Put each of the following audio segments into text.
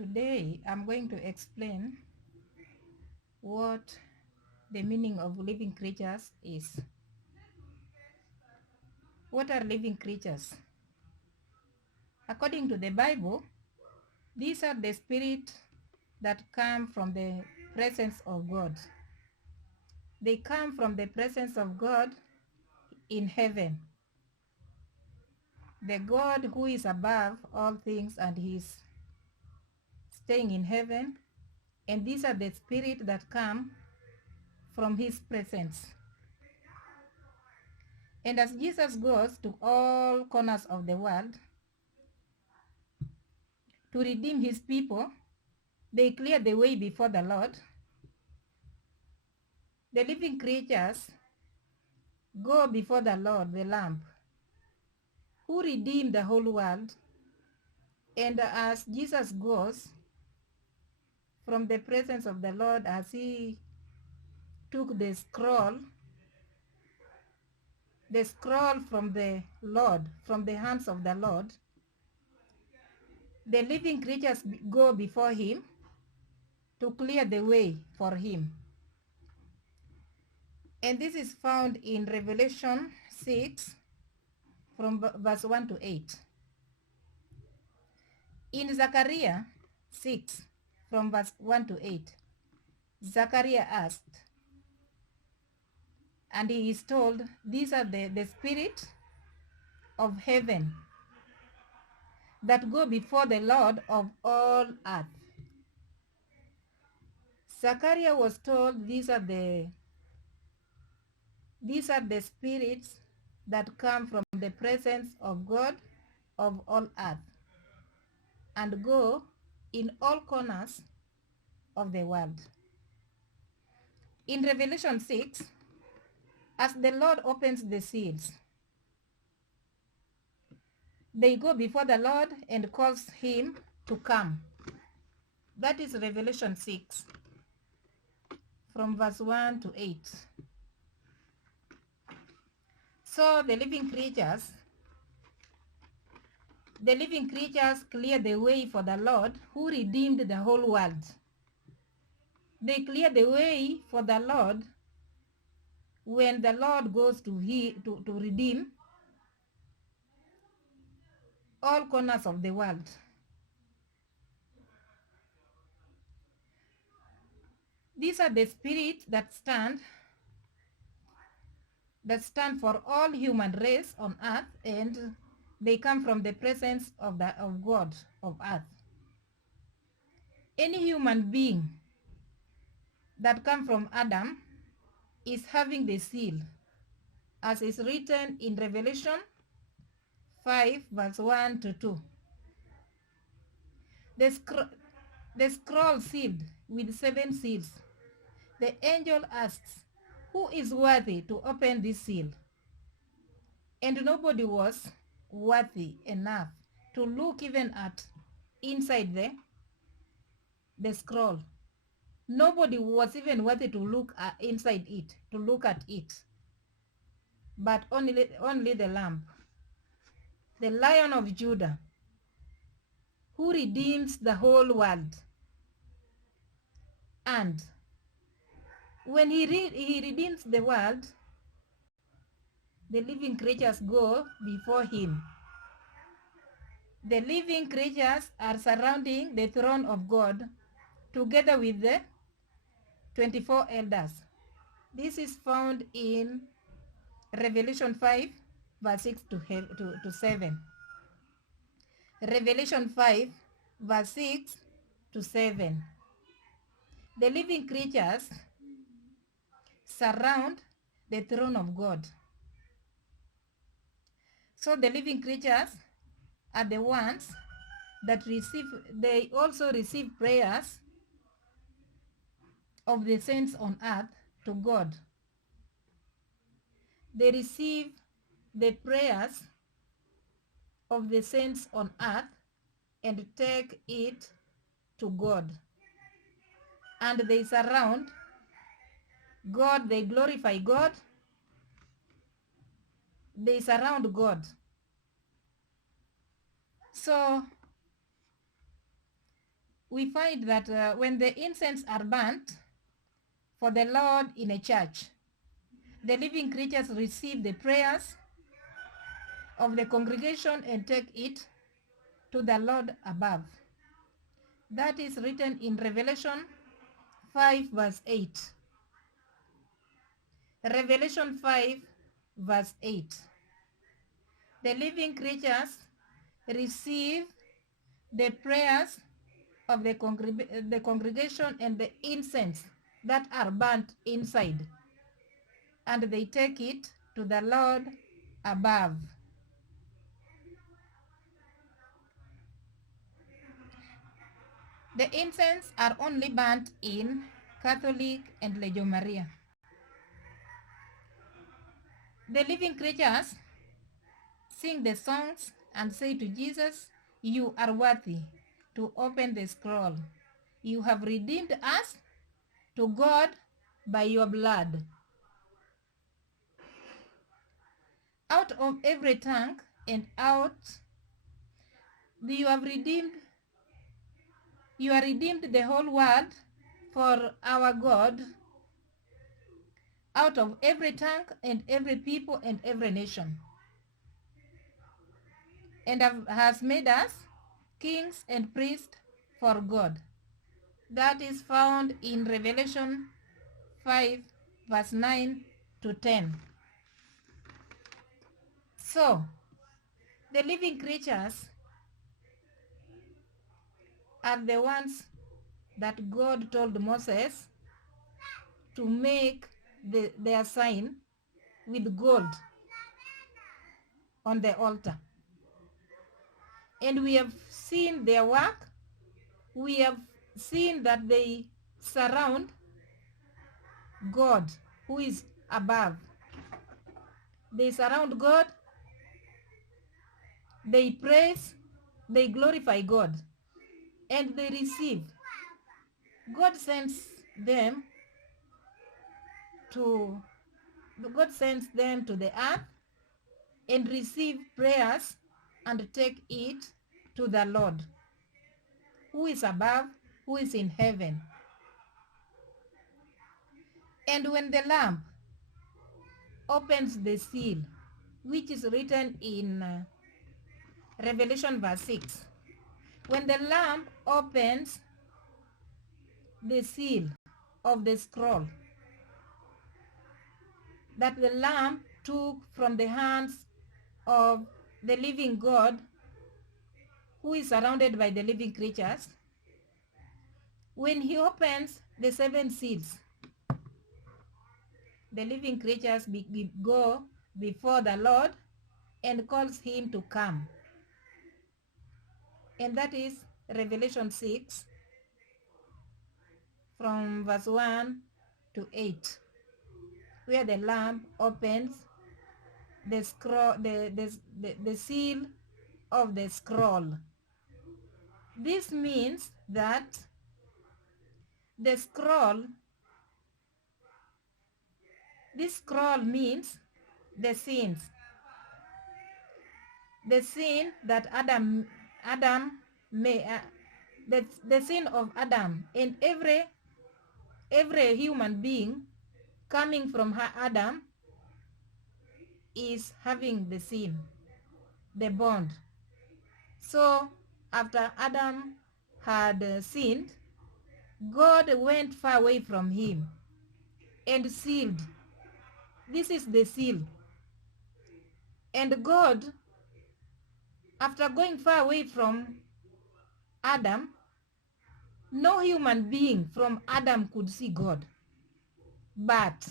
Today I'm going to explain what the meaning of living creatures is. What are living creatures? According to the Bible, these are the spirits that come from the presence of God. They come from the presence of God in heaven. The God who is above all things and he is staying in heaven, and these are the spirits that come from his presence. And as Jesus goes to all corners of the world to redeem his people, they clear the way before the Lord. The living creatures go before the Lord, the Lamb, who redeemed the whole world. And as Jesus goes from the presence of the Lord, as he took the scroll from the Lord, from the hands of the Lord, the living creatures go before him to clear the way for him. And this is found in Revelation 6 from verse 1 to 8. In Zechariah 6 from verse 1 to 8, Zechariah asked, and he is told, these are the spirit of heaven that go before the Lord of all earth. Zechariah was told these are the spirits that come from the presence of God of all earth and go in all corners of the world. In Revelation 6, as the Lord opens the seals, they go before the Lord and calls him to come. That is Revelation 6 from verse 1 to 8. So the living creatures clear the way for the Lord who redeemed the whole world. They clear the way for the Lord when the Lord goes to redeem all corners of the world. These are the spirits that stand for all human race on earth, and they come from the presence of God of earth. Any human being that come from Adam is having the seal, as is written in Revelation 5 verse 1 to 2. The scroll sealed with 7 seals. The angel asks, who is worthy to open this seal? And nobody was worthy enough to look even at inside the scroll. Nobody was even worthy to look inside it, to look at it. But only the Lamb, the Lion of Judah, who redeems the whole world. And when he redeems the world, the living creatures go before him. The living creatures are surrounding the throne of God together with the 24 elders. This is found in Revelation 5 verse 6 to 7. Revelation 5 verse 6 to 7. The living creatures surround the throne of God. So the living creatures are the ones that they also receive prayers of the saints on earth to God. They receive the prayers of the saints on earth and take it to God. And they surround God, they glorify God, they surround God. So we find that when the incense are burnt for the Lord in a church, the living creatures receive the prayers of the congregation and take it to the Lord above. That is written in Revelation 5 verse 8. Revelation 5 verse 8. The living creatures receive the prayers of the congregation and the incense that are burnt inside, and they take it to the Lord above. The incense are only burnt in Catholic and Legio Maria. The living creatures sing the songs and say to Jesus, "You are worthy to open the scroll. You have redeemed us to God by your blood. Out of every tongue and you are redeemed the whole world for our God, out of every tongue and every people and every nation, and has made us kings and priests for God." That is found in Revelation 5 verse 9 to 10. So, the living creatures are the ones that God told Moses to make their sign with gold on the altar. And we have seen their work. We have seen that they surround God who is above. They surround God, they praise, they glorify God, and they receive. God sends them to the earth and receive prayers and take it to the Lord, who is above, who is in heaven. And when the Lamb opens the seal, which is written in Revelation verse 6, when the Lamb opens the seal of the scroll that the Lamb took from the hands of the living God, who is surrounded by the living creatures, when he opens the 7 seals, the living creatures go before the Lord and calls him to come. And that is Revelation 6 from verse 1 to 8, where the Lamb opens the scroll, the seal of the scroll. This means that this scroll means the sins. The sin that Adam may, the sin of Adam, and every human being coming from Adam is having the sin, the bond. So after Adam had sinned, God went far away from him and sealed. This is the seal. And God, after going far away from Adam, no human being from Adam could see God. But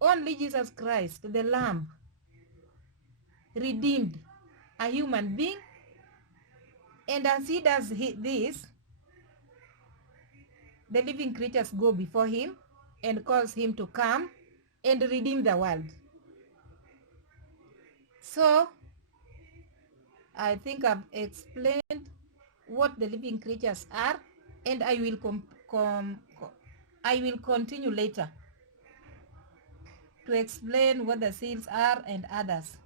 only Jesus Christ, the Lamb, redeemed a human being. And as he does this, the living creatures go before him and calls him to come and redeem the world. So I think I've explained what the living creatures are, and I will continue later to explain what the seals are and others.